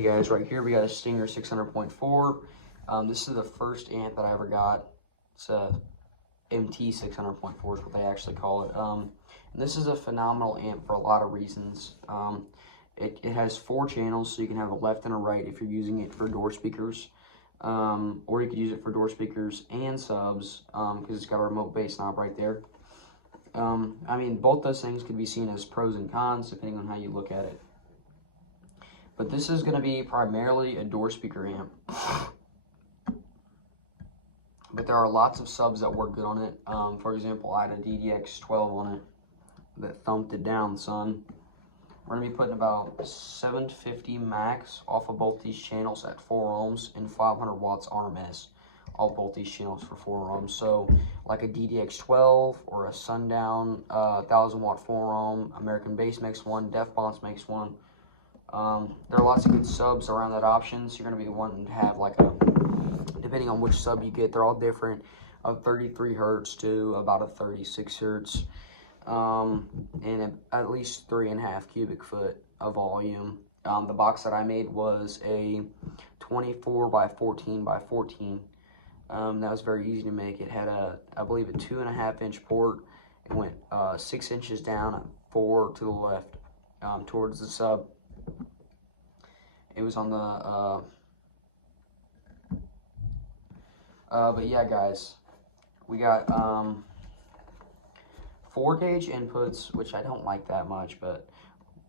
Hey guys, right here we got a Stinger 600.4. This is the first amp that I ever got. It's a MT 600.4 is what they actually call it. And this is a phenomenal amp for a lot of reasons. It has 4 channels, so you can have a left and a right if you're using it for door speakers. Or you could use it for door speakers and subs, because it's got a remote bass knob right there. I mean, both those things could be seen as pros and cons depending on how you look at it. But this is going to be primarily a door speaker amp. But there are lots of subs that work good on it. For example, I had a DDX12 on it that thumped it down, son. We're going to be putting about 750 max off of both these channels at 4 ohms and 500 watts RMS off both these channels for 4 ohms. So like a DDX12 or a Sundown 1000 watt 4 ohm, American Bass makes one, Def Bonds makes one. There are lots of good subs around that option, so you're going to be wanting to have like a, depending on which sub you get, they're all different, of 33 hertz to about a 36 hertz, and at least 3.5 cubic foot of volume. The box that I made was a 24 by 14 by 14. That was very easy to make. It had I believe a 2.5 inch port. It went 6 inches down and 4 to the left, towards the sub. It was on the, but yeah, guys, we got 4 gauge inputs, which I don't like that much, but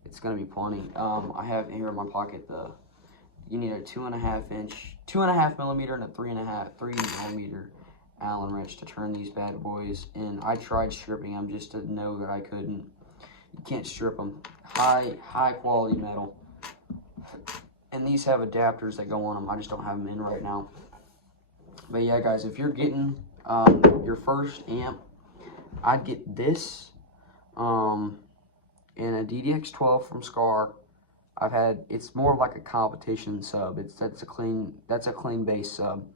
it's gonna be plenty. I have here in my pocket you need a 2.5 millimeter and a 3 millimeter Allen wrench to turn these bad boys. And I tried stripping them just to know that I couldn't. You can't strip them. High quality metal. And these have adapters that go on them. I just don't have them in right now. But yeah, guys, if you're getting your first amp, I'd get this and a DDX12 from Scar. It's more like a competition sub. That's a clean bass sub.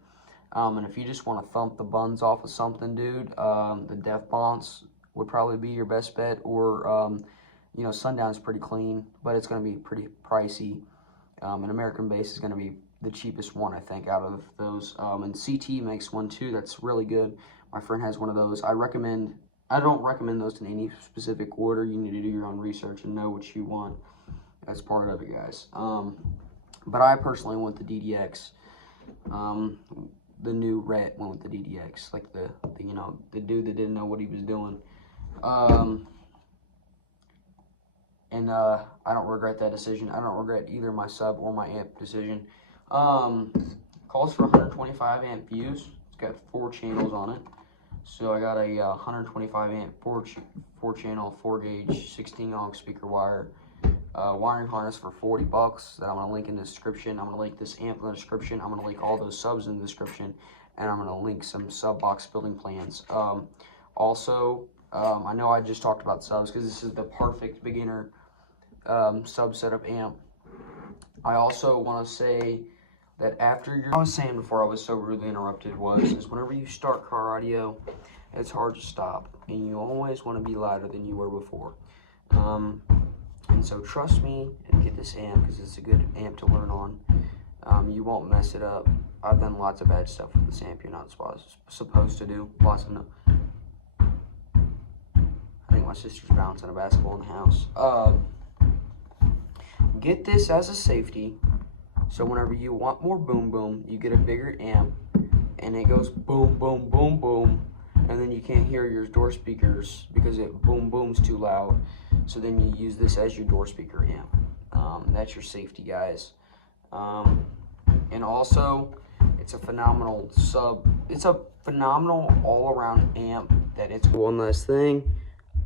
And if you just want to thump the buns off of something, dude, the Def Bonds would probably be your best bet. Or you know, Sundown's pretty clean, but it's going to be pretty pricey. And American Bass is going to be the cheapest one, I think, out of those. And CT makes one too that's really good. My friend has one of those. I don't recommend those in any specific order. You need to do your own research and know what you want. That's part of it, guys. But I personally want the DDX. The new Rhett went with the DDX, like the you know, the dude that didn't know what he was doing. And I don't regret that decision. I don't regret either my sub or my amp decision. Calls for 125 amp views. It's got 4 channels on it. So I got a 125 amp 4 channel 4 gauge 16 ohm speaker wire. Wiring harness for $40 that I'm going to link in the description. I'm going to link this amp in the description. I'm going to link all those subs in the description. And I'm going to link some sub box building plans. Also, I know I just talked about subs because this is the perfect beginner sub setup amp. I also want to say that I was saying before I was so rudely interrupted is whenever you start car audio, it's hard to stop. And you always want to be louder than you were before. And so trust me and get this amp because it's a good amp to learn on. You won't mess it up. I've done lots of bad stuff with this amp you're not supposed to do. Lots of I think my sister's bouncing a basketball in the house. Get this as a safety. So whenever you want more boom boom, you get a bigger amp and it goes boom boom boom boom. And then you can't hear your door speakers because it boom booms too loud. So then you use this as your door speaker amp. That's your safety, guys. And also, it's a phenomenal sub. It's a phenomenal all-around amp. One last thing.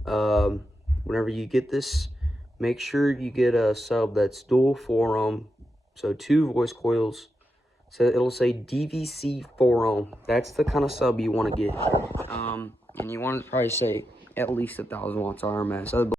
Whenever you get this, make sure you get a sub that's dual 4 ohm. So 2 voice coils. So it'll say DVC 4 ohm. That's the kind of sub you want to get. And you want to probably say at least 1,000 watts RMS.